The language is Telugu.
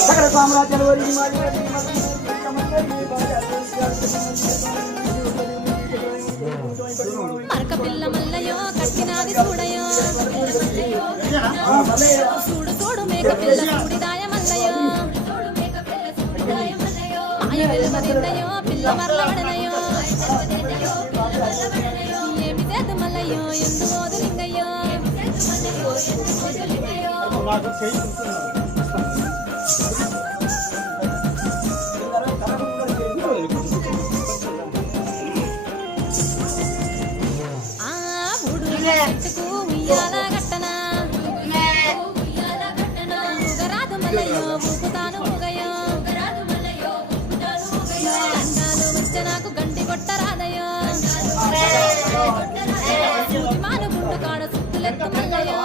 సకల సామ్రాజ్యాలు మరక పిల్ల మల్లయో కట్టినాది చూడయో చూడు చూడు మేక పిల్ల చూడిదాయ మల్లయో మాయ వెలుమదిద్దయో పిల్ల మరలబడనయో ఏమి చేత మల్లయో ఎందు ఓదులింగయ్యో చెట్టుకు ఉయ్యాల గట్టనా ఊగరాదు మల్లయ్యో ఊపుతాను ఊగయో దండాలు వచ్చ నాకు గంటి కొట్టరాదయో మాను గుండు కాడ సుత్తులెత్తు మల్లయో